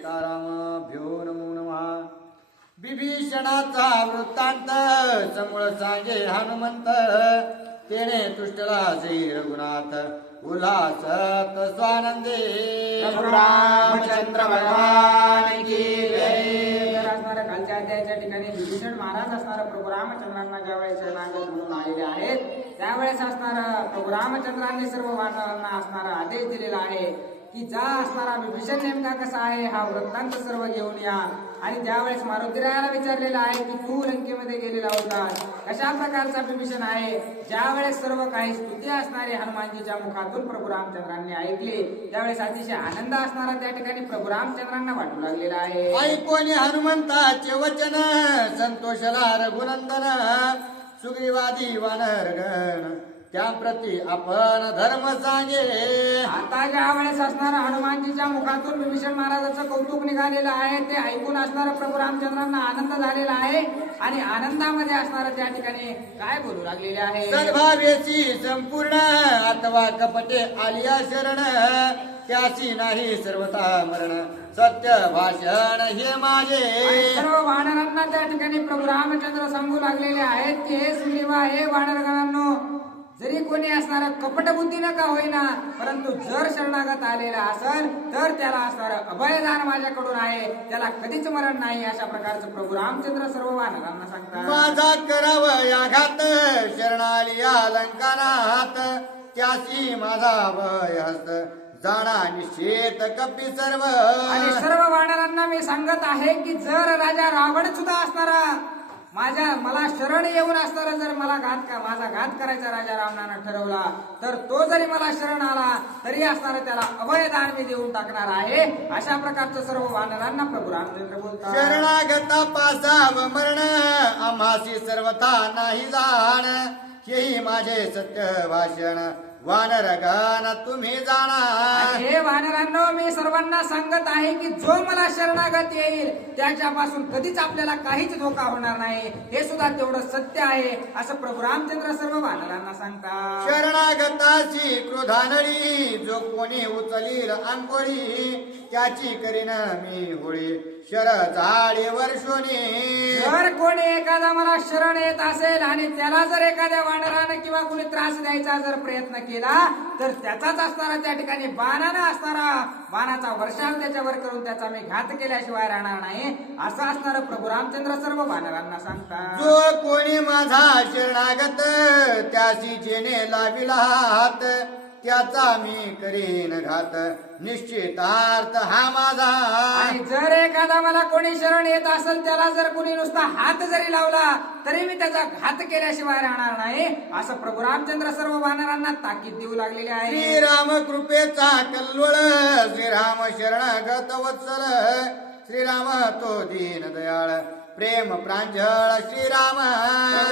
सीतारामाभ्यो नमो नमः। विभीषणाचा वृत्तांत समूळ सांगे हनुमंत, तेने तुष्टला श्री रघुनाथ उल्हासत स्वानंदे। प्रभु रामचंद्र भगवान की जय। असणाऱ्या कालच्या अध्यायाच्या ठिकाणी विभीषण महाराज असणाऱ्या प्रभू रामचंद्रांना ज्यावेळेस शरणागत म्हणून आलेले आहेत, त्यावेळेस असणारा प्रभू रामचंद्रांनी सर्व वानरांना असणारा आदेश दिलेला आहे की जा असणारा विभीषण नेमका कसा आहे हा वृत्तांत सर्व घेऊन या। आणि त्यावेळेस मारुतीरायाला विचारलेलं आहे की तू लंकेमध्ये गेलेला होता, कशा प्रकारचा विभीषण आहे। ज्यावेळेस सर्व काही स्तुती असणारे हनुमानजीच्या मुखातून प्रभू रामचंद्रांनी ऐकले, त्यावेळेस अतिशय आनंद असणारा त्या ठिकाणी प्रभू रामचंद्रांना वाटू लागलेला आहे। ऐकोनी हनुमंताचे वचन, संतोषला रघुनंदन। सुग्रीवादी वानरगण त्याप्रती आपण धर्म सांगे। आता ज्या वेळेस असणारा हनुमानजीच्या मुखातून विभीषण महाराजाचं कौतुक निघालेलं आहे, ते ऐकून असणारा प्रभू रामचंद्रांना आनंद झालेला आहे। आणि आनंदामध्ये असणारा त्या ठिकाणी काय बोलू लागलेले आहे, सद्भावेची संपूर्ण अथवा कपटे आलिया शरण, त्याची नाही सर्वथा मरण। सत्य भाषण हे माझे। सर्व वानरांना त्या ठिकाणी प्रभू रामचंद्र सांगू लागलेले आहेत की हे सुग्रीवा, हे वानरगणांनो, जरी कोणी असणारा कपट बुद्धी नका होईना, परंतु जर शरणागत आलेला असेल तर त्याला असणार अभयदान माझ्याकडून आहे, त्याला कधीच मरण नाही। अशा प्रकारचं प्रभू रामचंद्र सर्व वानरांना सांगतात। माझा करावं याघात, शरणाली अलंकानात, त्याची माझा भय हस्त, जाणा निश्चित कपी सर्व। आणि सर्व वानरांना मी सांगत आहे की जर राजा रावण सुद्धा असणारा मला शरण येऊन असणारा, जर माझा घात करायचा राजा रावणानं ठरवला, तर तो जरी मला शरण आला तरी असणारा त्याला अभयदान मी देऊन टाकणार आहे। अशा प्रकारचं सर्व वानरांना प्रभू रामचंद्र बोलतात। शरणागता पासाव मरण, आम्हासी सर्वथा नाही जाण, हेही माझे सत्य भाषण, वानरगण तुम्ही जाणा। हे वानरांनो, मी सर्वांना सांगत आहे की जो मला शरणागत येईल त्याच्यापासून कधीच आपल्याला काहीच धोका होणार नाही, हे सुद्धा तेवढं सत्य आहे असं प्रभू रामचंद्र सर्व वानरांना सांगतात। शरणागताची क्रोधानळी, जो कोणी उचलील अंकोळी, त्याची करीन मी होळी, शर झाडे वर्षोनी। जर कोणी एखादा मला शरण येत असेल आणि त्याला जर एखाद्या वानरानं किंवा कुणी त्रास द्यायचा जर प्रयत्न केला, तर त्याचाच असणारा त्या ठिकाणी बाणानं असणारा बाणाचा वर्षाव त्याच्यावर करून त्याचा मी घात केल्याशिवाय राहणार नाही, असं असणारं प्रभू रामचंद्र सर्व वानरांना सांगतात। जो कोणी माझा शरणागत, त्याची जेने लाविला हात, त्याचा मी करीन घात, निश्चितार्थ हा माझा। आणि जर एखादा मला कोणी शरण येत असेल, त्याला जर कोणी नुसता हात जरी लावला तरी मी त्याचा घात केल्याशिवाय राहणार नाही, असं प्रभू रामचंद्र सर्व वानरांना ताकीद देऊ लागलेले आहे। श्रीराम कृपेचा कल्लोळ, श्रीराम शरणागत वत्सल, श्रीराम तो दीन दयाळ, प्रेम प्रांजळ श्रीराम।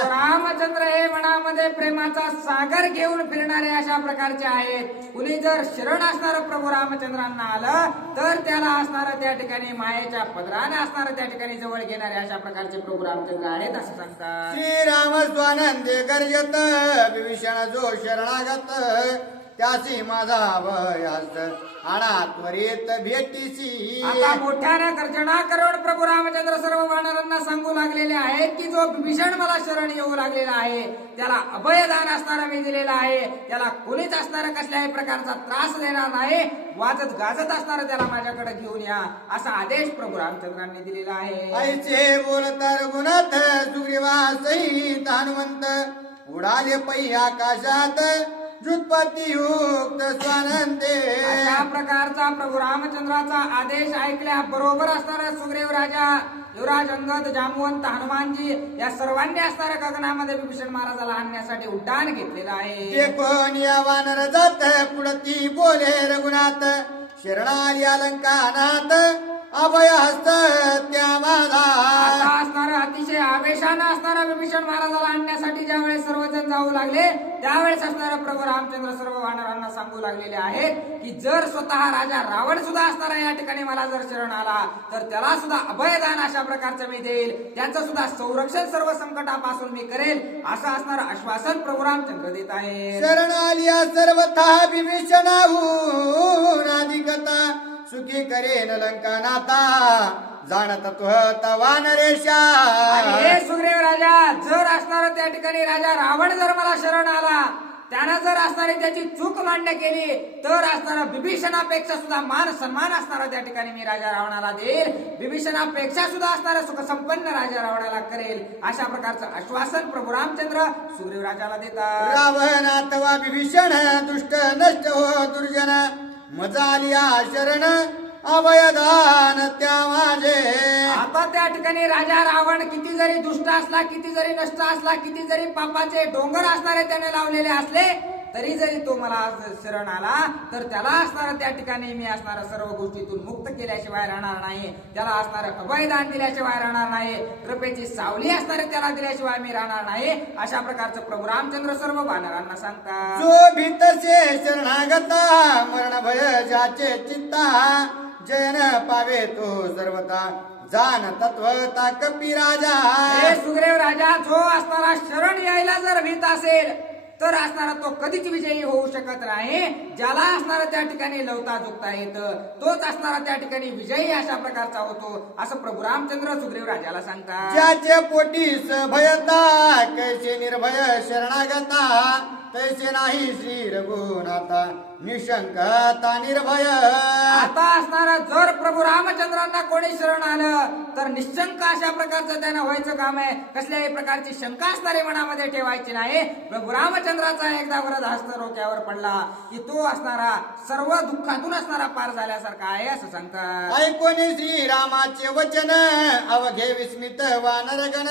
रामचंद्र हे मनामध्ये प्रेमाचा सागर घेऊन फिरणारे अशा प्रकारचे आहेत। कुणी जर शरण असणारं प्रभू रामचंद्रांना आलं तर त्याला असणारं त्या ठिकाणी मायेच्या पदराने असणारं त्या ठिकाणी जवळ घेणारे अशा प्रकारचे प्रभू रामचंद्र आहेत असं सांगतात। श्रीराम स्वानंदे गर्जत, विभीषण जो शरणागत, त्याची माझा भय हस्त, आणा त्वरित भेटीसी। आता मोठ्याने गर्जना करून प्रभू रामचंद्र सर्व वानरांना सांगू लागलेले आहेत की जो विभीषण मला शरण येऊ लागलेला आहे, त्याला अभयदान असणारा मी दिलेला आहे, त्याला कोणीच असणारा कसल्याही प्रकारचा त्रास देणार नाही, वाजत गाजत असणारा त्याला माझ्याकडे घेऊन या, असा आदेश प्रभू रामचंद्रांनी दिलेला आहे। ऐचे बोलत रघुनाथ, सुग्रीवा सहित हनुमंत, उडाले पै आकाशात, जुत्पत्ती युक्त स्वानंदे। अशा प्रकारचा प्रभू रामचंद्राचा आदेश ऐकल्या बरोबर असणारा सुग्रीव राजा, युवराज अंगद, जांबुवंत, हनुमानजी या सर्वांनी असणाऱ्या गगनामध्ये विभीषण महाराजाला आणण्यासाठी उड्डाण घेतलेलं आहे। ते पण या वानर जात, पुढती बोले रघुनाथ, शरणाली अलंकानात, अभय हस्त त्या माझा। आता असणारा अतिशय आवेशानं असणारा विभीषण महाराजाला आणण्यासाठी ज्यावेळेस सर्वजण जाऊ लागले, त्यावेळेस असणारा प्रभू रामचंद्र सर्व वानरांना सांगू लागलेले आहेत की जर स्वतः राजा रावण सुद्धा असणारा या ठिकाणी मला जर शरण आला तर त्याला सुद्धा अभयदान अशा प्रकारचं मी देईल, त्याचं सुद्धा संरक्षण सर्व संकटापासून मी करेल, असं असणारं आश्वासन प्रभू रामचंद्र देत आहे। शरणालिया सर्वथा विभीषणाहून अधिकता, सुखी करेन लंका नाथा जाणत तो तवा नरेशा. आणि हे सुग्रीव राजा, जर असणार त्या ठिकाणी राजा रावण जर मला शरण आला, त्यानं जर असणारी त्याची चूक मान्य केली, तर असणारा विभीषणापेक्षा सुद्धा मान सन्मान असणारा त्या ठिकाणी मी राजा रावणाला देईल. विभीषणापेक्षा सुद्धा असणारा सुख संपन्न राजा रावणाला करेल. अशा प्रकारचं आश्वासन प्रभू रामचंद्र सुग्रीव राजाला देतात. रावण अथवा विभीषण दुष्ट नष्ट हो दुर्जन मजा आलिया शरण अभयदान त्या माझे. आता त्या ठिकाणी राजा रावण किती जरी दुष्ट असला, किती जरी नष्ट असला, किती जरी पापाचे डोंगर असणारे त्याने लावलेले असले, तरी जरी तो मला शरण आला, तर त्याला असणारा त्या ठिकाणी मी असणारा सर्व गोष्टीतून मुक्त केल्याशिवाय राहणार नाही. त्याला असणारं अभयदान दिल्याशिवाय राहणार नाही. कृपेची सावली असणारे त्याला दिल्याशिवाय मी राहणार नाही. अशा प्रकारचं प्रभू रामचंद्र सर्व वानरांना सांगतात. जो भीतसे शरणागता मरण भय ज्याचे चित्ता जयन पावे तो सर्वता जाण तत्वता कपी राजा. हे सुग्रीव राजा, जो असणारा शरण यायला जर भीत असेल, तर असणारा तो कधीच विजयी होऊ शकत नाही. ज्याला असणारा त्या ठिकाणी लवता झुकता येतं, तोच असणारा त्या ठिकाणी विजयी अशा प्रकारचा होतो, असं प्रभू रामचंद्र सुग्रीव राजाला सांगतात. ज्याचे पोटीस भयता कैसे निर्भय शरणागता तैसे नाही श्री रघुनाथा निशंकता निर्भय. आता असणारा जर प्रभू रामचंद्रांना कोणी शरण आलं, तर निशंक अशा प्रकारचं त्यानं व्हायचं काम आहे. कसल्याही प्रकारची शंका असणारी मनामध्ये ठेवायची नाही. प्रभू रामचंद्राचा एकदा वरद हस्त डोक्यावर पडला की तो असणारा सर्व दुःखातून असणारा पार झाल्यासारखा आहे, असं सांगतात. ऐकोनी श्रीरामाचे वचन अवघे विस्मित वानरगण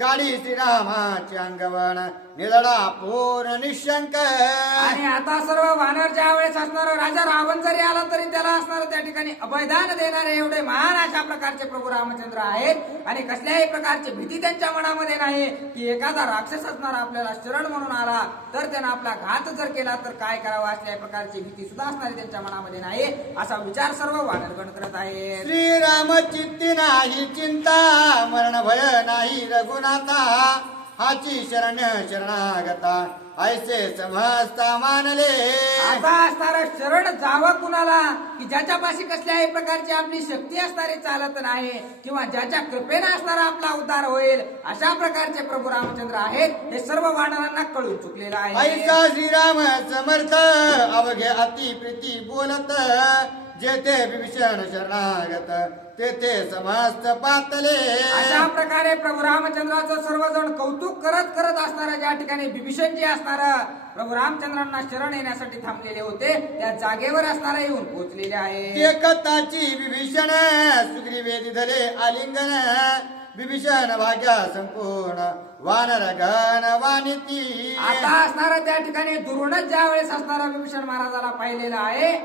गाडी श्रीरामाचे अंगवण निलडा पूर्ण निशंक. आणि आता सर्व वानर ज्या वेळेस असणार राजा रावण जरी आला, तरी त्याला असणार त्या ठिकाणी अभयदान देणारे एवढे महान अशा प्रकारचे प्रभू रामचंद्र आहेत. आणि कसल्याही प्रकारची भीती त्यांच्या मनामध्ये नाही की एखादा राक्षस असणार आपल्याला शरण म्हणून आला, तर त्यानं आपला घात जर केला तर काय करावं, असल्या प्रकारची भीती सुद्धा असणारी त्यांच्या मनामध्ये नाही. असा विचार सर्व वानरगण करत आहे. श्रीराम चित्ती नाही चिंता मरण भय नाही रघुनाथा हाची शरण्य शरणागता ऐसे समजता मानले. आता असणारं शरण जावं कुणाला, की ज्याच्यापाशी कसल्याही प्रकारची आपली शक्ती असणारी चालत नाही, किंवा ज्याच्या कृपेने असणारा आपला उद्धार होईल, अशा प्रकारचे प्रभू रामचंद्र आहेत. हे सर्व वानरांना कळून चुकलेलं आहे. ऐसा श्रीराम समर्थ अवघे अति प्रीती बोलत जेथे विभीषण शरणागत तेथे समस्त पातले. अशा प्रकारे प्रभू रामचंद्राचं सर्वजण कौतुक करत करत असणारा ज्या ठिकाणी विभीषण जे असणार प्रभू रामचंद्रांना शरण येण्यासाठी थांबलेले होते, त्या जागेवर असणारा येऊन पोहोचलेले आहे. ते कथाची विभीषण सुग्रीवे दिधले आलिंगन विभीषण भाग्या संपूर्ण वानर गण वानिती. आता असणारा त्या ठिकाणी दुर्गुणच ज्या वेळेस असणारा विभीषण महाराजाला पाहिलेला आहे,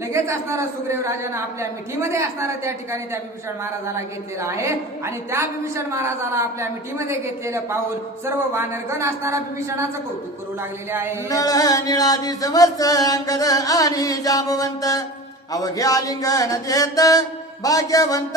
लगेच असणारा सुग्रीव राजानं आपल्या मिठीमध्ये असणारा त्या ठिकाणी त्या विभीषण महाराजाला घेतलेला आहे. आणि त्या विभीषण महाराजाला आपल्या मिठीमध्ये घेतलेलं पाहून सर्व वानरगण असणारा विभीषणाचं कौतुक करू लागलेले आहे. नळ निळादी समर्थ अंगद आणि जांबवंत अवघे आलिंगन देत भाग्यवंत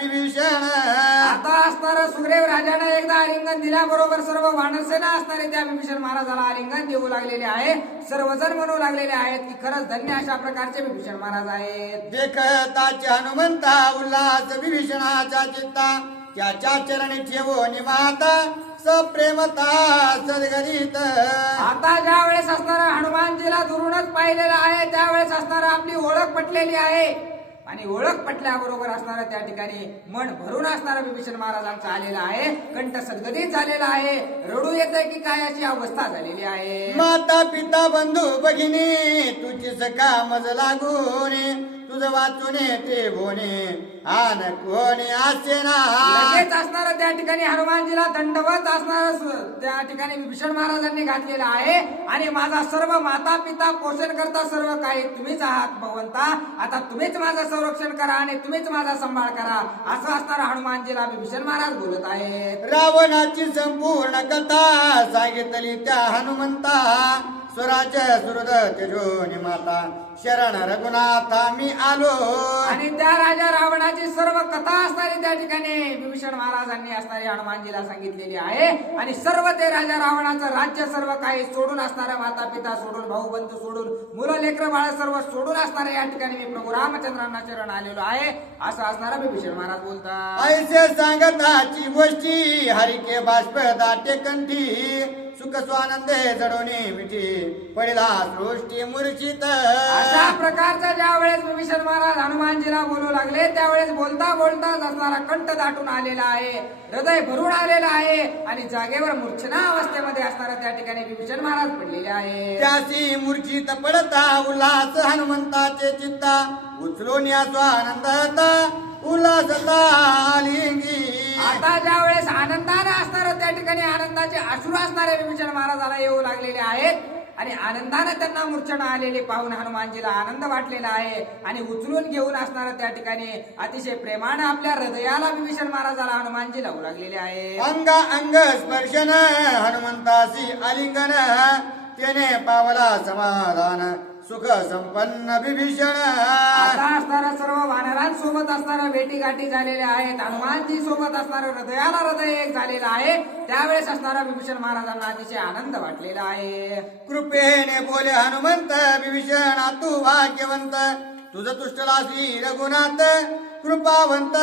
विभीषण. आता असणारा सुग्रीव राजाने एकदा आलिंगन दिल्याबरोबर सर्व वानरसेना असणारे त्या विभीषण महाराजाला आलिंगन देऊ लागलेले आहे. सर्वजण म्हणू लागलेले आहेत की खरंच धन्य अशा प्रकारचे विभीषण महाराज आहेत. देखताचे हनुमंता उल्हास विभीषणाचा चित्ता त्याच्या चरणी ठेवो निवाता सप्रेमता सद्गरीत. आता ज्या वेळेस असणारा हनुमानजीला दुरूनच पाहिलेला आहे, त्यावेळेस असणारा आपली ओळख पटलेली आहे. आणि ओळख पटल्याबरोबर असणारा त्या ठिकाणी मन भरून असणारा विभीषण महाराजांचा आलेला आहे. कंठ सद्गदित झालेला आहे. रडू येतंय की काय अशी अवस्था झालेली आहे. माता पिता बंधू भगिनी तुझी सखा मज लागून तुझ वाचूने ते भोने आन कोणी असे ना. लगेच असणारा त्या ठिकाणी हनुमानजीला दंडवत असणारा त्या ठिकाणी विभीषण महाराजांनी घातलेला आहे. आणि माझा सर्व माता पिता पोषण करता सर्व काही तुम्हीच आहात भगवंता. आता तुम्हीच माझं संरक्षण करा आणि तुम्हीच माझा सांभाळ करा, असं असणारा हनुमानजीला विभीषण महाराज बोलत आहेत. रावणाची संपूर्ण कथा सांगितली त्या हनुमंता स्वराज सुरद तेजोनी माता शरण रघुनाथा मी आलो. आणि त्या राजा रावणाची सर्व कथा असणारी त्या ठिकाणी विभीषण महाराजांनी असणारी हनुमानजीला सांगितलेली आहे. आणि सर्व ते राजा रावणाचं राज्य सर्व काही सोडून असणाऱ्या माता पिता सोडून भाऊ बंधू सोडून मुलं लेकर बाळ सर्व सोडून असणाऱ्या या ठिकाणी मी प्रभू रामचंद्रांना शरण आलेलो आहे असं असणारा विभीषण महाराज बोलतात. ऐसे सांगताची गोष्टी हरिके बाष्प दाटे कंठी सुख स्वानंदे जडोनी मिठी पडिला सृष्टी मूर्छित. अशा प्रकारचा ज्या वेळेस विभीषण महाराज हनुमानजीला बोलू लागले त्यावेळेस बोलता बोलताच असणारा कंठ दाटून आलेला आहे, हृदय भरून आलेला आहे आणि जागेवर मूर्छना अवस्थेमध्ये असणारा त्या ठिकाणी विभीषण महाराज पडलेले आहे. त्यासी मूर्छित पडता उल्हास हनुमंताचे चित्ता उचलून या स्वानंदता उल्हासता आलिंगी. आता ज्या वेळेस आनंदाने असणार त्या ठिकाणी आनंदाचे अश्रू असणारे विभीषण महाराजाला येऊ लागलेले आहेत आणि आनंदाने त्यांना मूर्छना आलेले पाहून हनुमानजीला आनंद वाटलेला आहे आणि उचलून घेऊन असणार त्या ठिकाणी अतिशय प्रेमाने आपल्या हृदयाला विभीषण महाराजाला हनुमानजी लावू लागलेले आहे. अंगा अंग स्पर्शन हनुमंतासी आलिंगन त्याने पावला समाधान सुख संपन्न विभीषण. आता असणारा सर्व वानरांसोबत असणाऱ्या भेटी गाठी झालेल्या आहेत. हनुमानजी सोबत असणारं हृदयाला हृदय एक झालेलं आहे. त्यावेळेस असणारा विभीषण महाराजांना अतिशय आनंद वाटलेला आहे. कृपेने बोले हनुमंत विभीषण तू भाग्यवंत तुझ तुष्टला श्री रघुनाथ कृपावंत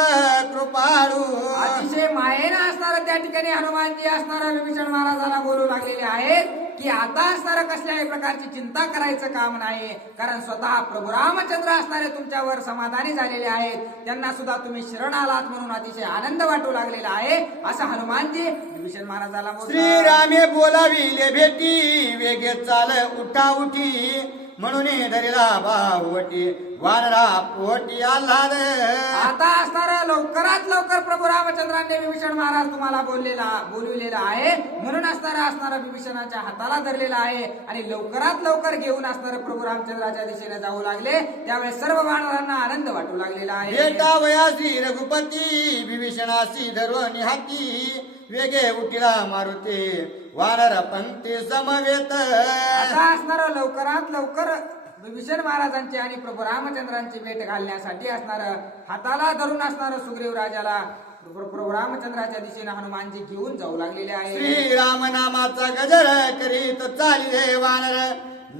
कृपाळू. अतिशय मायेनं असणारं त्या ठिकाणी हनुमानजी असणारा विभीषण महाराजाला बोलू लागलेले आहेत की आता असणारं कसल्याही प्रकारची चिंता करायचं काम नाही, कारण स्वतः प्रभू रामचंद्र असणारे तुमच्यावर समाधानी झालेले आहेत. त्यांना सुद्धा तुम्ही शरण आलात म्हणून अतिशय आनंद वाटू लागलेला आहे असं हनुमानजी विभीषण महाराजाला बोलतात. श्रीरामे बोलाविले भेटी वेगे चाल उठा उठी म्हणून धरिला बाहुवटी वानरा पोटी आल्हाद. आता असणारा लवकरात लवकर प्रभू रामचंद्रांनी विभीषण महाराज तुम्हाला बोलविलेला आहे म्हणून असणारा विभीषणाच्या हाताला धरलेला आहे आणि लवकरात लवकर घेऊन असणारे प्रभू रामचंद्राच्या दिशेने जाऊ लागले. त्यावेळेस सर्व वानरांना आनंद वाटू लागलेला आहे. बेटा वया श्री रघुपती विभीषणासी धरून हाती वेगे उठिला मारुती वानर पंक्ती समवेत. आता असणार लवकरात लवकर विभीषण महाराजांची आणि प्रभू रामचंद्रांची भेट घालण्यासाठी असणार हाताला धरून असणार सुग्रीव राजाला प्रभू रामचंद्राच्या दिशेने हनुमानजी घेऊन जाऊ लागलेले आहे. श्रीराम नामाचा गजर करीत चाली रे वानर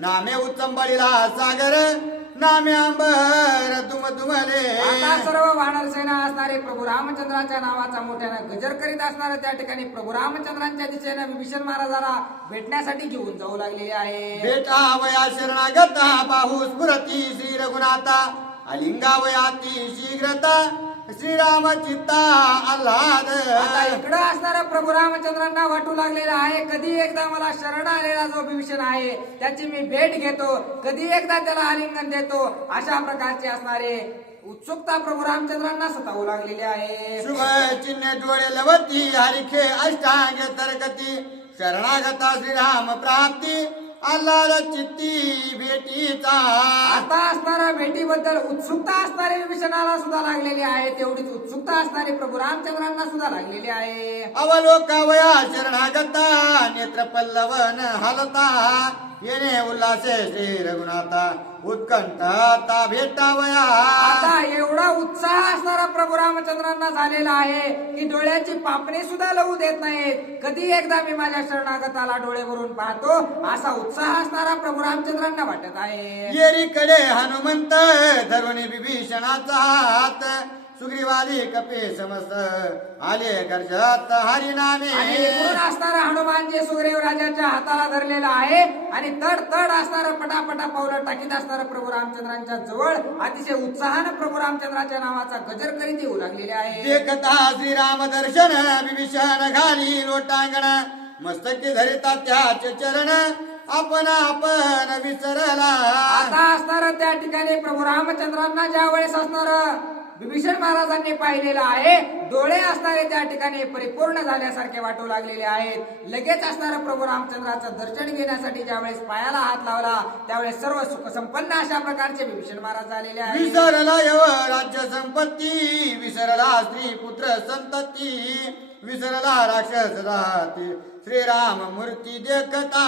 नामे उचंबळीला सागर नामे अंबर दुमदुमले. आता सर्व वानर सेना असणारे प्रभू रामचंद्राच्या नावाचा मोठ्यानं गजर करीत असणारे त्या ठिकाणी प्रभू रामचंद्रांच्या दिशेने विभीषण महाराजाला भेटण्यासाठी घेऊन जाऊ लागलेले आहे. बेटा वया शरणागता बाहू स्फुरती श्री रघुनाथा अलिंगावयाती शीघ्रता श्रीराम चित्ता आल्हाद. आता इकडं असणारा प्रभू रामचंद्रांना वाटू लागलेला आहे कधी एकदा मला शरण आलेला जो विभीषण आहे त्याची मी भेट घेतो, कधी एकदा त्याला आलिंगन देतो, अशा प्रकारचे असणारे उत्सुकता प्रभू रामचंद्रांना सतावू लागलेली आहे. शुभ चिन्ह डोळे लवती हरिखे अष्टांग तरगती शरणागता श्रीराम प्राप्ती आल्हाद चित्ती भेटीचा. आता असणाऱ्या भेटीबद्दल उत्सुकता असणारे विभीषणाला सुद्धा लागलेली आहे, तेवढीच उत्सुकता असणारी प्रभू रामचंद्रांना सुद्धा लागलेली आहे. अवलोकावया शरणागता नेत्र पल्लवन हलता येणे उल्हासे श्री रघुनाथा उत्कंठता भेटावया. आता एवढा उत्साह असणारा प्रभू रामचंद्रांना झालेला आहे की डोळ्याची पापणी सुद्धा लावू देत नाहीत. कधी एकदा मी माझ्या शरणागताला डोळे भरून पाहतो असा उत्साह असणारा प्रभू रामचंद्रांना वाटत आहे. येरीकडे हनुमंत धरुणी विभीषणाचा हात सुग्रीवादी कपे समस्त आले गर्जात हरिनामे. आणि इकडून असणारा हनुमानजी सुग्रीव राजाच्या हाताला धरलेला आहे आणि तड तड असणारा पटापटा पावलं टाकीत असणारा प्रभू रामचंद्रांच्या जवळ अतिशय उत्साहानं प्रभू रामचंद्राच्या नावाचा गजर करीत येऊ लागलेले आहे. देखता श्रीराम दर्शन विभीषण घाली लोटांगण मस्तकी धरिता त्याचे चरण आपण विसरला. आता असणार त्या ठिकाणी प्रभू रामचंद्रांना ज्या वेळेस असणार विभीषण महाराजांनी पाहिलेलं आहे डोळे असणारे त्या ठिकाणी परिपूर्ण झाल्यासारखे वाटू लागलेले आहेत. लगेच असणारं प्रभू रामचंद्राचं दर्शन घेण्यासाठी ज्यावेळेस पायाला हात लावला त्यावेळेस सर्व सुख संपन्न अशा प्रकारचे विभीषण महाराज झालेले आहेत. विसरला यव राज्य संपत्ती विसरला स्त्री पुत्र संतती विसरला राक्षस जाती श्रीराम मूर्ती देखता.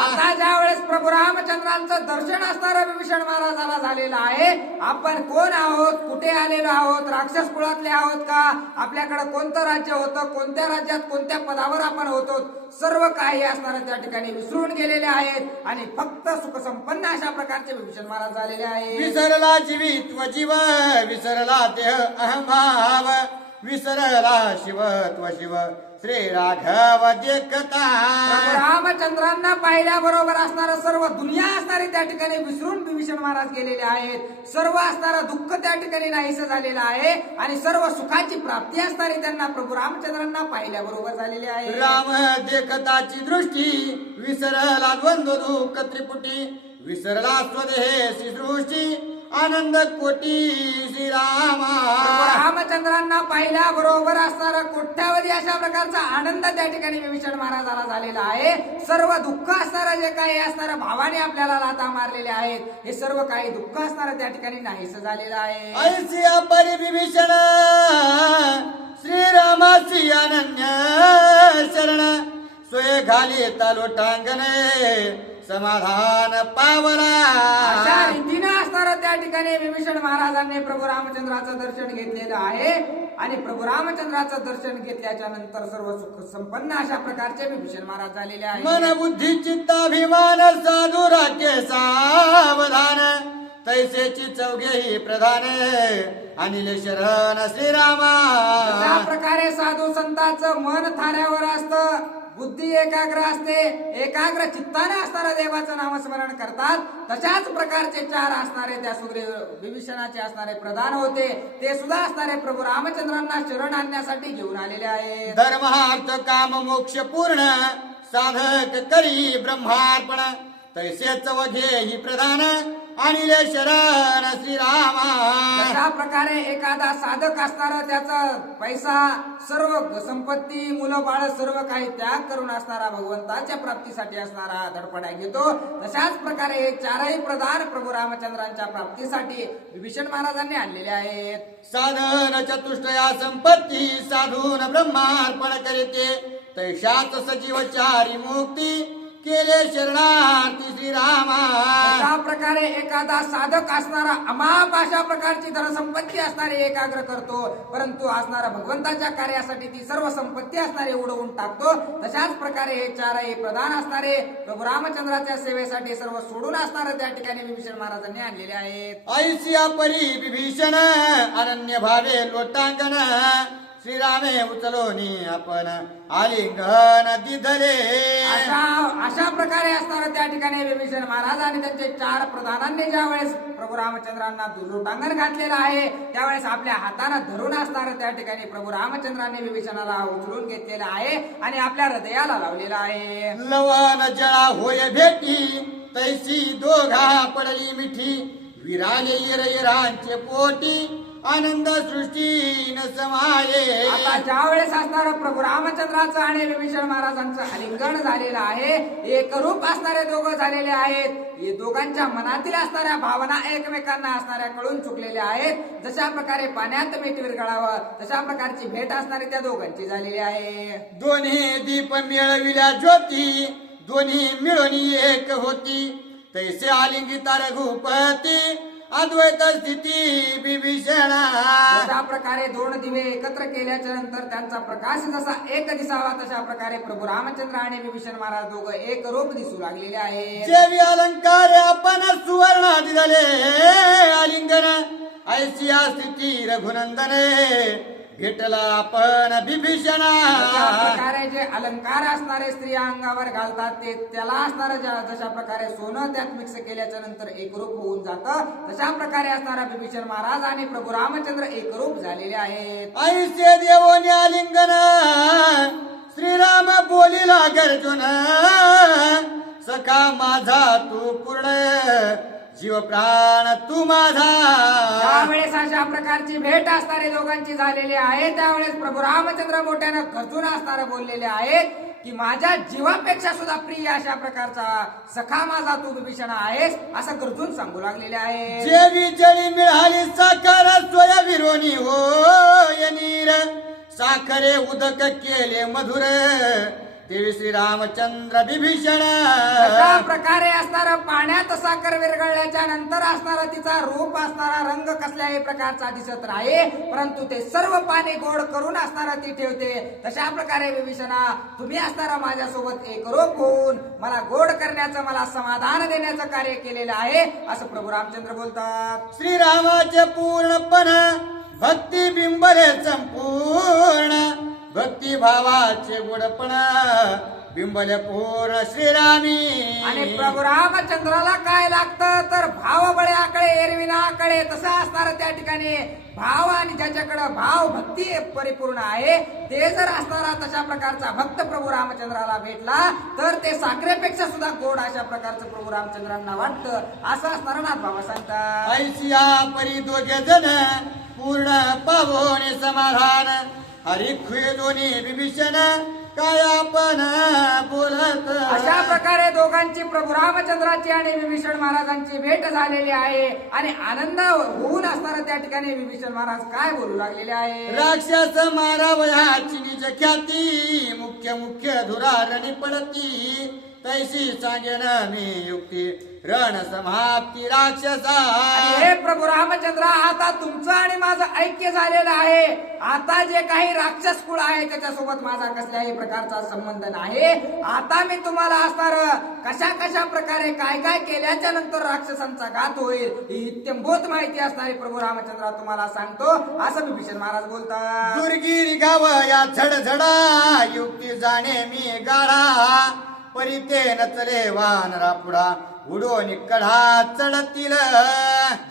आता ज्या वेळेस प्रभू रामचंद्रांचं दर्शन असणारं विभीषण महाराजाला झालेलं आहे. आपण कोण आहोत, कुठे आलेलो आहोत, राक्षस कुळातले आहोत का, आपल्याकडे कोणतं राज्य होतं, कोणत्या राज्यात कोणत्या पदावर आपण होतो, सर्व काही असणारं त्या ठिकाणी विसरून गेलेले आहेत आणि फक्त सुखसंपन्न अशा प्रकारचे विभीषण महाराज झालेले आहेत. विसरला जीवित व जीव, विसरला देह अहंभाव, विसरला शिवत्व शिव श्री राघव देखता. प्रभू रामचंद्रांना पाहिल्याबरोबर असणारं सर्व दुनिया असणारे त्या ठिकाणी विसरून विभीषण महाराज गेलेले आहेत. सर्व असणारं दुःख त्या ठिकाणी नाहीसं झालेलं आहे आणि सर्व सुखाची प्राप्ती असणारी त्यांना प्रभू रामचंद्रांना पाहिल्याबरोबर झालेली आहे. राम देखताची दृष्टी, विसरला द्वंद्व दुःख त्रिपुटी, विसरला स्वदेशी सृष्टी आनंद कोटी श्रीरामा. रामचंद्रांना पाहिल्याबरोबर असणारा कोट्यावधी अशा प्रकारचा आनंद त्या ठिकाणी विभीषण महाराजाला झालेला आहे. सर्व दुःख असणारं जे काही असणारं भावाने आपल्याला लाथा मारलेले आहेत, हे सर्व काही दुःख असणारं त्या ठिकाणी नाहीसं झालेलं आहे. ऐसी अपरि विभीषण श्रीरामाची अनन्य शरण, सोय घाली तालोटांगणे समाधान पावला. अशा रीतीने असणारं त्या ठिकाणी विभीषण महाराजांनी प्रभू रामचंद्राचं दर्शन घेतलेलं आहे आणि प्रभू रामचंद्राचं दर्शन घेतल्याच्या नंतर सर्व सुख संपन्न अशा प्रकारचे विभीषण महाराज झालेले आहेत. मन बुद्धी चित्ताभिमान साधू राज्य सावधान, तैसेची चौघेही प्रधान अनिल शरण श्रीरामा. अशा प्रकारे साधू संतांचं मन थाऱ्यावर असतं, बुद्धी एकाग्र असते, एकाग्र चित्ताने असणाऱ्या देवाचं नामस्मरण करतात. तशाच प्रकारचे चार असणारे त्या सुग्रीव विभीषणाचे असणारे प्रधान होते, ते सुद्धा असणारे प्रभू रामचंद्रांना शरण आणण्यासाठी घेऊन आलेले आहेत. धर्मार्थ काम मोक्ष पूर्ण, साधक करी ब्रह्मार्पण, तैसेच वघे ही प्रधान अनिल शरण श्रीरामा. अशा प्रकारे एखादा साधक असणारा त्याचा पैसा, सर्व संपत्ती, मुलं बाळ सर्व काही त्याग करून असणारा भगवंताच्या प्राप्तीसाठी असणारा धडपडा घेतो. तशाच प्रकारे हे चारही प्रधान प्रभू रामचंद्रांच्या प्राप्तीसाठी विभीषण महाराजांनी आणलेले आहेत. साधन चतुष्टया संपत्ती, साधून ब्रह्मार्पण करीते, तैशाच सजीवचारी मुक्ती केले शरणार्थी श्रीरामा. अशा प्रकारे एखादा साधक असणारा अमाप अशा प्रकारची धनसंपत्ती असणारी एकाग्र करतो, परंतु असणारा भगवंताच्या कार्यासाठी ती सर्व संपत्ती असणारी उडवून टाकतो. तशाच प्रकारे हे चारही प्रधान असणारे प्रभू रामचंद्राच्या सेवेसाठी सर्व सोडून असणारे त्या ठिकाणी विभीषण महाराजांनी आणलेले आहेत. ऐसिया परी विभीषण अनन्य भावे लोटांगण, श्रीरामे उचलोनी आपण आलिंगन दिधले. अशा प्रकारे असणारं त्या ठिकाणी विभीषण महाराज आणि त्यांचे चार प्रधानांनी ज्या वेळेस प्रभू रामचंद्रांना लोटांगण घातलेलं आहे, त्यावेळेस आपल्या हाताने धरून असणारं त्या ठिकाणी प्रभू रामचंद्रांनी विभीषणाला उचलून घेतलेलं आहे आणि आपल्या हृदयाला लावलेलं आहे. लवन जळा होय भेटी, तैसी दोघा पडली मिठी, विराले येरांचे पोटी आनंद सृष्टी न समाये. आता ज्या वेळेस असणारं प्रभू रामचंद्राचं आणि विभीषण महाराजांचं आलिंगन झालेलं आहे, एकरूप असणारे दोघं झालेले आहेत. हे दोघांच्या मनातील असणाऱ्या भावना एकमेकांना असणाऱ्या कळून चुकलेल्या आहेत. जशा प्रकारे पाण्यात मीठ विरघळावं तशा प्रकारची भेट असणारी त्या दोघांची झालेली आहे. दोन्ही दीप मिळविल्या ज्योती, दोन्ही मिळून एक होती, तैसे आलिंगिता रघुपती अद्वैत स्थिती विभीषणा. जशा प्रकारे दोन दिवे एकत्र केल्याच्या नंतर त्यांचा प्रकाश जसा एक दिसावा, तशा प्रकारे प्रभू रामचंद्र आणि विभीषण महाराज दोघं एक रूप दिसू लागलेले आहे. जेवी अलंकार आपण सुवर्णात दिले आलिंगन, ऐसिया स्थिती रघुनंदने भेटला आपण विभीषणा. प्रकारे जे अलंकार असणारे स्त्रिया अंगावर घालतात ते त्याला असणारं जशा प्रकारे सोनं त्यात मिक्स केल्याच्या नंतर एकरूप होऊन जातं, तशा प्रकारे असणारा विभीषण महाराज आणि प्रभू रामचंद्र एकरूप झालेले आहेत. ऐसे देवोनी आलिंगन, श्रीराम बोलिला गर्जुन, सखा माझा तू पूर्ण, जीव प्राण तू माझा. त्यावेळेस अशा प्रकारची भेट असणारे दोघांची झालेली आहे. त्यावेळेस प्रभू रामचंद्र मोठ्यानं खचून असणारे बोललेले आहेत की माझ्या जीवापेक्षा सुद्धा प्रिय अशा प्रकारचा सखा माझा तू विभीषण आहेस, असं गरजून सांगू लागलेले आहे. जेवी जळी मिळाली साकार स्वय विरोनी हो नीर, साखरे उदक केले मधुर ते श्रीरामचंद्र विभीषण. अशा प्रकारे असणारं पाण्यात साखर विरघळल्याच्या नंतर असणारा तिचा रूप असणारा रंग कसल्याही प्रकारचा दिसत राहे, परंतु ते सर्व पाणी गोड करून असणारा ती ठेवते. तशा प्रकारे विभीषणा तुम्ही असणारा माझ्यासोबत एकरूप होऊन मला गोड करण्याचं, मला समाधान देण्याचं कार्य केलेलं आहे असं प्रभू रामचंद्र बोलतात. श्रीरामाचे पूर्णपण भक्ती बिंबले संपूर्ण भक्ती भावाचे गोडपण बिंबले पूर्ण श्रीरामी. आणि प्रभू रामचंद्राला काय लागतं तर भाव बळे आकळे एरविना आकळे. तसं असणार त्या ठिकाणी भाव, आणि ज्याच्याकडे भाव भक्ती परिपूर्ण आहे ते जर असणारा तशा प्रकारचा भक्त प्रभू रामचंद्राला भेटला तर ते साखरेपेक्षा सुद्धा गोड अशा प्रकारचं प्रभू रामचंद्रांना वाटतं असं असणारा नाथ बाबा सांगतात. ऐसिया परी दोघे जण पूर्ण पावोने समाधान हरिख्वे दोन्ही विभीषण काय आपण बोलत. अशा प्रकारे दोघांची प्रभू रामचंद्राची आणि विभीषण महाराजांची भेट झालेली आहे आणि आनंद होऊन असणारा त्या ठिकाणी विभीषण महाराज काय बोलू लागलेले आहे. राक्षस मारावयाची निज ख्याती मुख्य मुख्य धुरारणी पडती तैसी सांगेन मी युक्ती रण समाप्ती राक्षसा. हे प्रभू रामचंद्र, आता तुमचं आणि माझं ऐक्य झालेलं आहे. आता जे काही राक्षस कुळ आहे त्याच्यासोबत माझा कसल्याही प्रकारचा संबंध नाही. आता मी तुम्हाला असणार कशा कशा प्रकारे काय काय केल्याच्या नंतर राक्षसांचा घात होईल ही इत्यंभूत माहिती असणारी प्रभू रामचंद्र तुम्हाला सांगतो असं विभीषण महाराज बोलतात. दुर्गिरी गाव या झडझडा युक्ती जाणे मी गाडा परिते नचले वानरा पुढा उडोन कढा चढतील.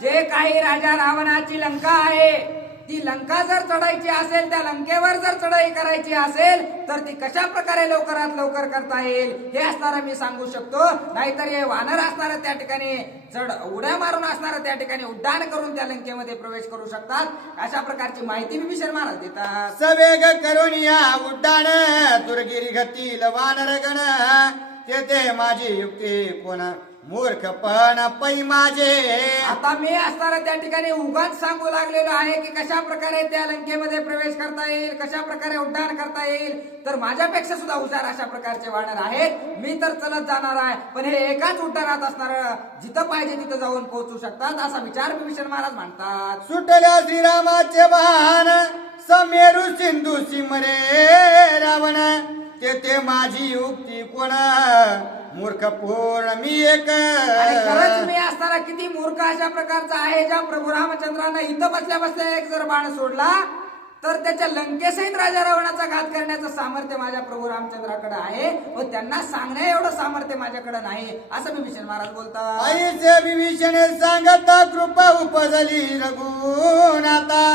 जे काही राजा रावणाची लंका आहे ती लंका जर चढायची असेल, त्या लंकेवर जर चढाई करायची असेल तर ती कशा प्रकारे लवकरात लवकर करता येईल हे असणारा मी सांगू शकतो. नाहीतर हे वानर असणार त्या ठिकाणी उड्या मारून असणार त्या ठिकाणी उड्डाण करून त्या लंकेमध्ये प्रवेश करू शकतात. अशा प्रकारची माहिती विभीषण महाराज देतात. सवेग करून या उड्डाण दुर्गिरी घतील वानर गण तेथे माझी युक्ती कोण मूर्खपण पै माझे. आता मी असणारा त्या ठिकाणी उगाच सांगू लागलेलो आहे की कशा प्रकारे त्या लंकेमध्ये प्रवेश करता येईल, कशा प्रकारे उड्डाण करता येईल. तर माझ्यापेक्षा सुद्धा हुशार अशा प्रकारचे वानर आहेत. मी तर चलत जाणार आहे पण हे एकाच उड्डाणात असणार जिथं पाहिजे तिथं जाऊन पोहोचू शकतात असा विचार विभीषण महाराज म्हणतात. सुटल्या श्रीरामाचे वाहन समेरू सिंधू सिमरे रावण तेथे माझी युक्ती कोण मूर्ख पूर्ण मी एक. आणि खरंच मी असणारा किती मूर्ख अशा प्रकारचा आहे. ज्या प्रभू रामचंद्रांना इथं बसल्या बसल्या एक जर बाण सोडला तर त्याच्या लंकेसहित राजा रावणाचा घात करण्याचं सामर्थ्य माझ्या प्रभू रामचंद्राकडे आहे व त्यांना सांगण्या एवढं सामर्थ्य माझ्याकडे नाही असं विभीषण महाराज बोलतात. आईचे विभीषण सांगता कृपा उपजली रघुनाथा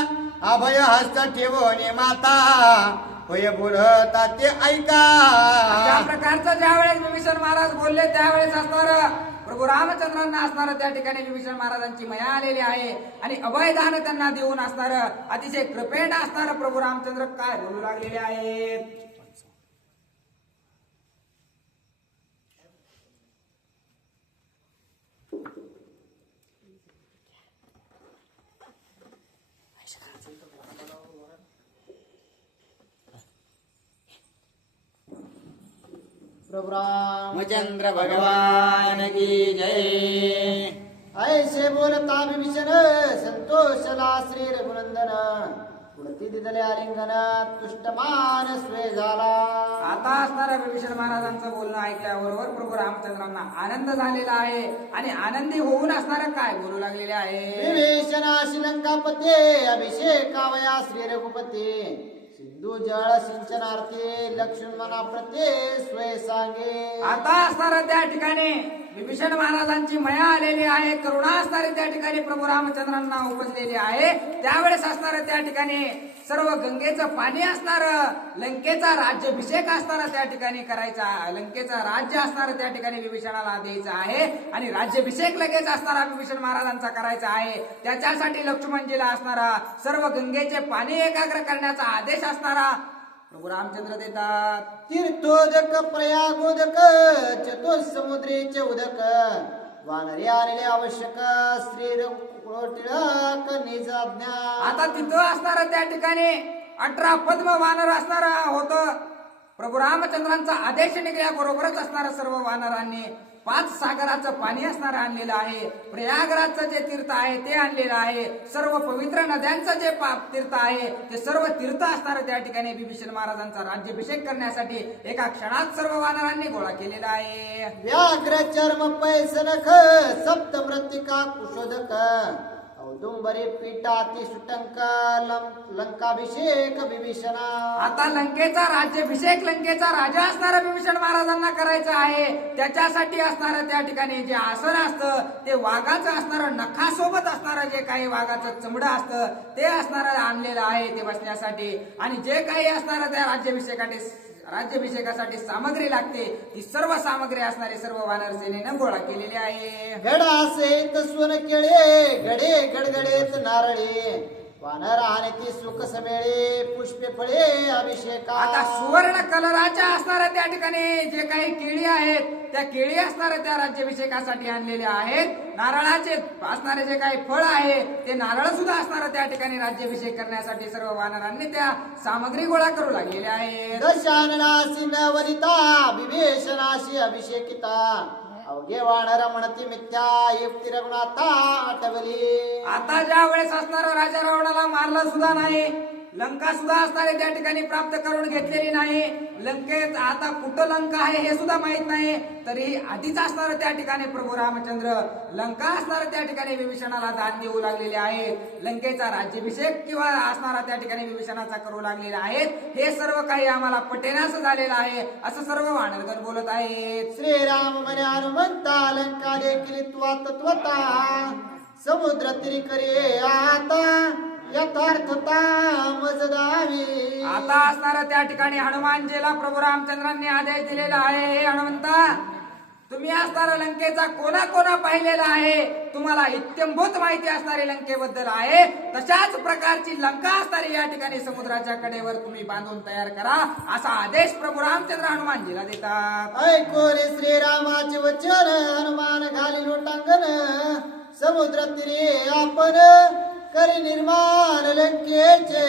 अभय हस्त ठेवणे माता होय बोलता ते ऐका. अशा प्रकारचं ज्या वेळेस विभीषण महाराज बोलले त्यावेळेस असणार प्रभू रामचंद्रांना असणार त्या ठिकाणी विभीषण महाराजांची मया आलेली आहे आणि अभयदान त्यांना देऊन असणार अतिशय कृपेण असणार प्रभू रामचंद्र काय बोलू लागलेले आहेत. प्रभु रामचंद्र भगवान की जय. ऐसे बोलता विभीषण संतोषला श्री रघुनंदन पुढती दिदले आलिंगन तुष्टमान स्वे झाला. आता असणारा विभीषण महाराजांचं बोलणं ऐकल्याबरोबर प्रभू रामचंद्रांना आनंद झालेला आहे आणि आनंदी होऊन असणारा काय बोलू लागलेले आहे. विभीषणा श्रीलंकापते अभिषेकावया श्री रघुपती सिंधू जळ सिंचनार्थी लक्ष्मणा प्रते स्वय सांगे. आता असणारा त्या ठिकाणी विभीषण महाराजांची मया आलेली आहे. करुणा असणारी त्या ठिकाणी प्रभू रामचंद्रांना उपजलेली आहे. त्यावेळेस असणाऱ्या त्या ठिकाणी सर्व गंगेचं पाणी असणार, लंकेचा राज्याभिषेक असणारा त्या ठिकाणी करायचा, लंकेचा राज्य असणार त्या ठिकाणी विभीषणाला द्यायचं आहे आणि राज्याभिषेक लगेच असणारा विभीषण महाराजांचा करायचा आहे. त्याच्यासाठी लक्ष्मणजीला असणारा सर्व गंगेचे पाणी एकाग्र करण्याचा आदेश असणारा प्रभू रामचंद्र देतात. तीर्थोदक प्रयागोदक चतुसमुद्रीचे उदक वानरी आलेले आवश्यक श्री टिळक निज आज्ञा. आता तिथं असणार त्या ठिकाणी 18 पद्म वानर असणार होतं. प्रभू रामचंद्रांचा आदेश निघल्याबरोबरच असणाऱ्या सर्व वानरांनी 5 सागराचं पाणी असणार आणलेलं आहे. प्रयागराजचं जे तीर्थ आहे ते आणलेलं आहे. सर्व पवित्र नद्यांचं जे तीर्थ आहे ते सर्व तीर्थ असणार त्या ठिकाणी बिभीषण महाराजांचा राज्याभिषेक करण्यासाठी एका क्षणात सर्व वानरांनी गोळा केलेला आहे. व्याघ्र चर्म पैसनख सप्तमृत्तिका कुशोदक औदुंबरी पीठाती सुटंक लंकाभिषेक विभीषणा. आता लंकेचा राज्याभिषेक लंकेचा राजा असणारा बिभीषण महाराजांना करायचा आहे. त्याच्यासाठी असणारं त्या ठिकाणी जे आसन असतं ते वाघाचं असणारं नखासोबत असणारं जे काही वाघाचं चमडं असतं ते असणारं आणलेलं आहे ते बसण्यासाठी. आणि जे काही असणारं त्या राज्याभिषेकासाठी सामग्री लागते ती सर्व सामग्री असणारे सर्व वानर सेनेनं गोळा केलेली आहे. गडा सहित सोन केळे गडे गडगडेत नारळे वानर आणि ती सुख समेळे पुष्पे फळे अभिषेका. आता सुवर्ण कलराच्या असणाऱ्या त्या ठिकाणी जे काही केळी आहेत त्या केळी असणाऱ्या त्या राज्याभिषेकासाठी आणलेल्या आहेत. नारळाचे असणारे जे काही फळ आहे ते नारळ सुद्धा असणारं त्या ठिकाणी राज्याभिषेक करण्यासाठी सर्व वानरांनी त्या सामग्री गोळा करू लागलेल्या आहेत. दशाननासी नवरिता विभीषणाशी अभिषेकिता अवघे वानर म्हणती मिथ्या युक्ती रघुनाथा आठवली. आता ज्या वेळेस असणारा राजा रावणाला मारलं सुद्धा नाही, लंका सुद्धा असणारे त्या ठिकाणी प्राप्त करून घेतलेली नाही. लंकेत आता कुठं लंका आहे हे सुद्धा माहित नाही, तरी आधीच असणार त्या ठिकाणी प्रभू रामचंद्र लंका असणार त्या ठिकाणी विभीषणाला दान देऊ लागलेले आहेत. लंकेचा राज्याभिषेक किंवा असणारा त्या ठिकाणी विभीषणाचा करू लागलेले आहेत. हे सर्व काही आम्हाला पटेनास झालेलं आहे असं सर्व वानरगण बोलत आहेत. श्रीराम म्हणे हनुमंता लंका देखील त्वता समुद्र तिरी करे आता यथार्थता मजदावी. आता असणारा त्या ठिकाणी हनुमानजीला प्रभू रामचंद्रांनी आदेश दिलेला आहे. हे हनुमंता, तुम्ही असणारा लंकेचा कोणा पाहिलेला आहे, तुम्हाला इत्यंभूत माहिती असणारी लंकेबद्दल आहे. तशाच प्रकारची लंका असणारी या ठिकाणी समुद्राच्या कडेवर तुम्ही बांधून तयार करा असा आदेश प्रभू रामचंद्र हनुमानजीला देतात. ऐकोले श्रीरामाचे वचन हनुमान घाली लोटांगण समुद्र तिरी आपण करी निर्माण लंकेचे.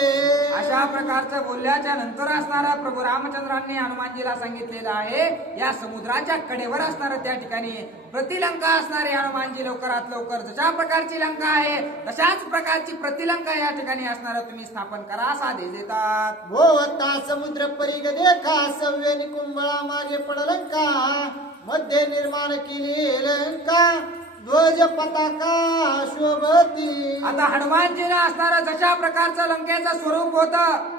अशा प्रकारचं बोलल्याच्या नंतर असणारा प्रभू रामचंद्रांनी हनुमानजीला सांगितलेलं आहे या समुद्राच्या कडेवर असणार त्या ठिकाणी प्रतिलंका असणारे हनुमानजी लवकरात लवकर जशा प्रकारची लंका आहे तशाच प्रकारची प्रतिलंका या ठिकाणी असणार तुम्ही स्थापन करा असा आदेश देतात. भोवता समुद्र परिग देखा सव्य निकुंभळा मागे पडलंका मध्ये निर्माण केली लंका ध्वज पताका शोभती. आता हनुमानजीने असणारा जशा प्रकारचं लंकेचं स्वरूप होतं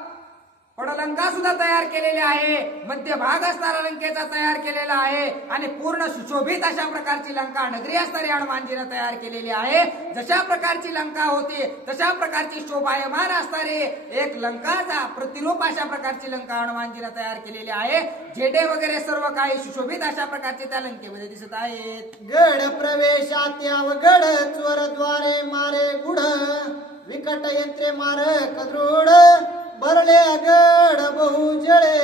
पडलंका सुद्धा तयार केलेली आहे. मध्यभाग असणारा लंकेचा तयार केलेला आहे आणि पूर्ण सुशोभित अशा प्रकारची लंका नगरी असणारी हनुमानजीने तयार केलेली आहे. जशा प्रकारची लंका होती तशा प्रकारची शोभायमान असणारी एक लंकाचा प्रतिरूप अशा प्रकारची लंका हनुमानजीने तयार केलेली आहे. झेडे वगैरे सर्व काही सुशोभित अशा प्रकारचे त्या लंकेमध्ये दिसत आहेत. गड प्रवेशात अवघड चोरद्वारे मारे गुढ विकट यंत्रे मार कद्रोड भरले गड बहुजळे.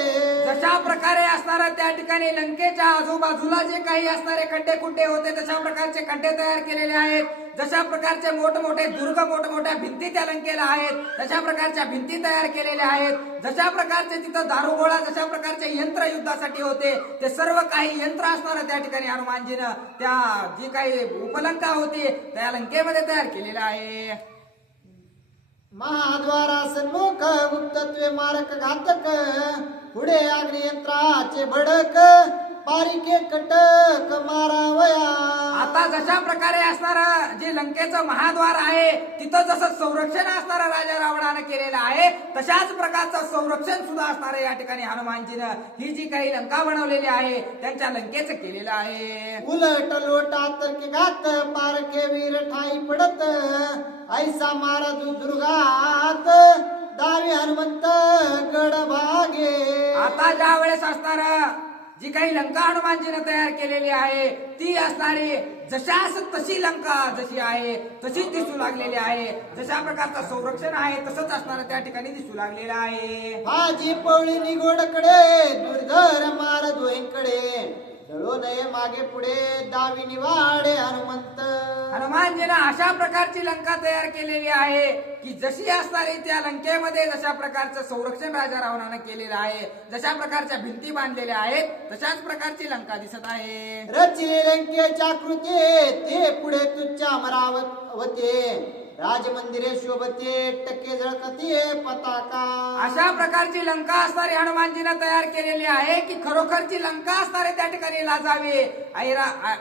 जशा प्रकारे असणारा त्या ठिकाणी लंकेच्या आजूबाजूला जे काही असणारे खड्डे खुड्डे होते तशा प्रकारचे खड्डे तयार केलेले आहेत. जशा प्रकारचे मोठमोठे दुर्ग मोठमोठ्या भिंती त्या लंकेला आहेत तशा प्रकारच्या भिंती तयार केलेल्या आहेत. जशा प्रकारचे तिथं दारुगोळा जशा प्रकारचे यंत्र युद्धासाठी होते ते सर्व काही यंत्र असणार त्या ठिकाणी हनुमानजीनं त्या जी काही उपलंका होती त्या लंकेमध्ये तयार केलेला आहे. महाद्वारा सन्मुख गुप्तत्वे मारक घातक पुढे अग्नियंत्राचे भडक पारिके कटक मारावया. आता जशा प्रकारे असणार जे लंकेचं महाद्वार आहे तिथं जसं संरक्षण असणारा राजा रावणानं केलेलं आहे तशाच प्रकारचं संरक्षण सुद्धा असणारं या ठिकाणी हनुमानजीनं ही जी काही लंका बनवलेली आहे त्यांच्या लंकेचं केलेलं आहे. उलट लोटा तर्के घात पारखे वीर ठाई पडत ऐसा मारा दुर्गात दावी हनुमंत गड भागे. आता ज्या वेळेस असणार जी काही लंका हनुमानजीने तयार केलेली आहे ती असणारी जशास तशी लंका जशी आहे तशीच दिसू लागलेली आहे. जशा प्रकारचं संरक्षण आहे तसंच असणार त्या ठिकाणी दिसू लागलेलं आहे. भाजी पवळी निगोडकडे दुर्धर मार दोहींकडे जळू नये मागे पुढे दावी निवाडे हनुमंत. हनुमानजीनं अशा प्रकारची लंका तयार केलेली आहे की जशी असणारी त्या लंकेमध्ये जशा प्रकारचं संरक्षण राजा रावणानं केलेलं आहे, जशा प्रकारच्या भिंती बांधलेल्या आहेत, तशाच प्रकारची लंका दिसत आहे. रचिले लंकेच्या कृते ते पुढे तुच्च्या अमरावते. राजमंदिरे शोभते टक्के झळकते पताका. अशा प्रकारची लंका असणारी हनुमानजीनं तयार केलेली आहे की खरोखरची लंका असणारे त्या ठिकाणी लाजावे.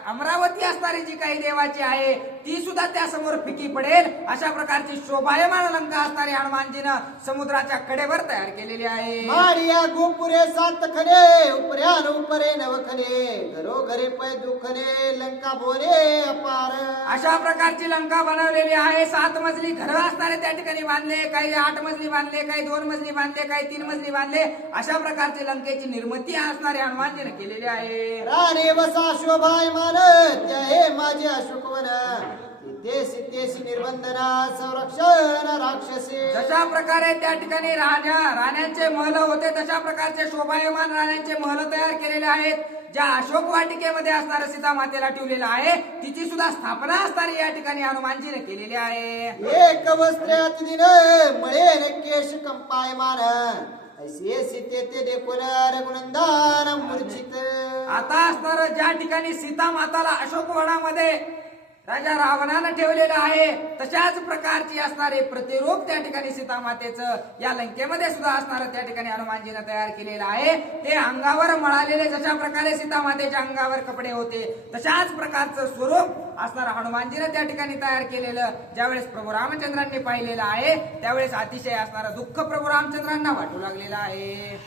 अमरावती असणारी जी काही देवाची आहे ती सुद्धा त्या समोर फिकी पडेल अशा प्रकारची शोभायमान लंका असणारी हनुमानजीनं समुद्राच्या कडेवर तयार केलेली आहे. मारिया गोपुरे सात खडे उपऱ्यान उपरे नवखने घरोघरे पै दुखने लंका बोरे अपार. अशा प्रकारची लंका बनवलेली आहे. 7 मजली घरं असणारे त्या ठिकाणी बांधले, काही 8 मजली बांधले, काही 2 मजली बांधले, काही 3 मजली बांधले. अशा प्रकारची लंकेची निर्मिती असणारी हनुमानजीनं केलेली आहे. राणे वसा शोभायमान त्या हे माझे अशोकवन तेसी निर्बंधना संरक्षण राक्षसे. जशा प्रकारे त्या ठिकाणी राण्यांचे महल होते तशा प्रकारचे शोभायमान राण्यांचे महल तयार केलेले आहेत. ज्या अशोक वाटिकेमध्ये असणारं सीता मातेला ठेवलेलं आहे तिची सुद्धा स्थापना असणारी या ठिकाणी हनुमानजीने केलेली आहे. एक वस्त्रात दिन मळे केश कंपायमान ऐसे सीते ते देखून रघुनंदन मूर्छित. आता असणार ज्या ठिकाणी सीता माताला अशोक वनामध्ये राजा रावणानं ठेवलेलं आहे तशाच प्रकारची असणारे प्रतिरूप त्या ठिकाणी सीता मातेचं या लंकेमध्ये सुद्धा असणारं त्या ठिकाणी हनुमानजीनं तयार केलेलं आहे. ते अंगावर मळालेले जशा प्रकारे सीता मातेच्या अंगावर कपडे होते तशाच प्रकारचं स्वरूप असणारं हनुमानजीनं त्या ठिकाणी तयार केलेलं ज्यावेळेस प्रभू रामचंद्रांनी पाहिलेलं आहे त्यावेळेस अतिशय असणारं दुःख प्रभू रामचंद्रांना वाटू लागलेलं आहे.